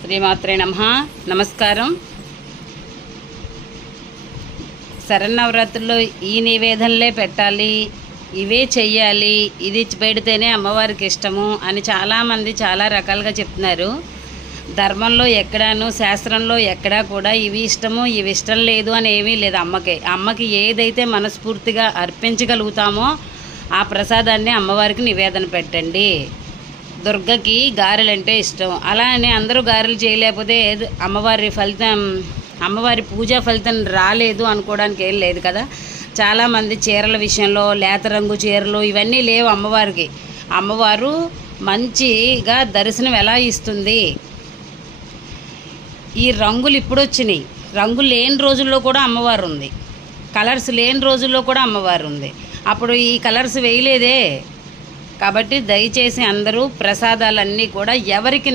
శ్రీమాత్రే నమః. నమస్కారం. శరన్నవరాత్రుల్లో ఈ నివేదనలే పెట్టాలి, ఇవే చెయ్యాలి, ఇది పెడితేనే అమ్మవారికి ఇష్టము అని చాలామంది చాలా రకాలుగా చెప్తున్నారు. ధర్మంలో ఎక్కడాను, శాస్త్రంలో ఎక్కడా కూడా ఇవి ఇష్టము ఇవి ఇష్టం లేదు అని ఏమీ లేదు. అమ్మకి ఏదైతే మనస్ఫూర్తిగా అర్పించగలుగుతామో ఆ ప్రసాదాన్ని అమ్మవారికి నివేదన పెట్టండి. దుర్గకి గారెలంటే ఇష్టం, అలా అని అందరూ గారెలు చేయలేకపోతే అమ్మవారి పూజా ఫలితం రాలేదు అనుకోవడానికి ఏం లేదు కదా. చాలామంది చీరల విషయంలో లేత రంగు చీరలు ఇవన్నీ లేవు అమ్మవారికి. అమ్మవారు మంచిగా దర్శనం ఎలా ఇస్తుంది? ఈ రంగులు ఇప్పుడు వచ్చినాయి. రంగులు లేని రోజుల్లో కూడా అమ్మవారు ఉంది, కలర్స్ లేని రోజుల్లో కూడా అమ్మవారు ఉంది. అప్పుడు ఈ కలర్స్ వేయలేదే. కాబట్టి దయచేసి అందరూ ప్రసాదాలన్నీ కూడా ఎవరికి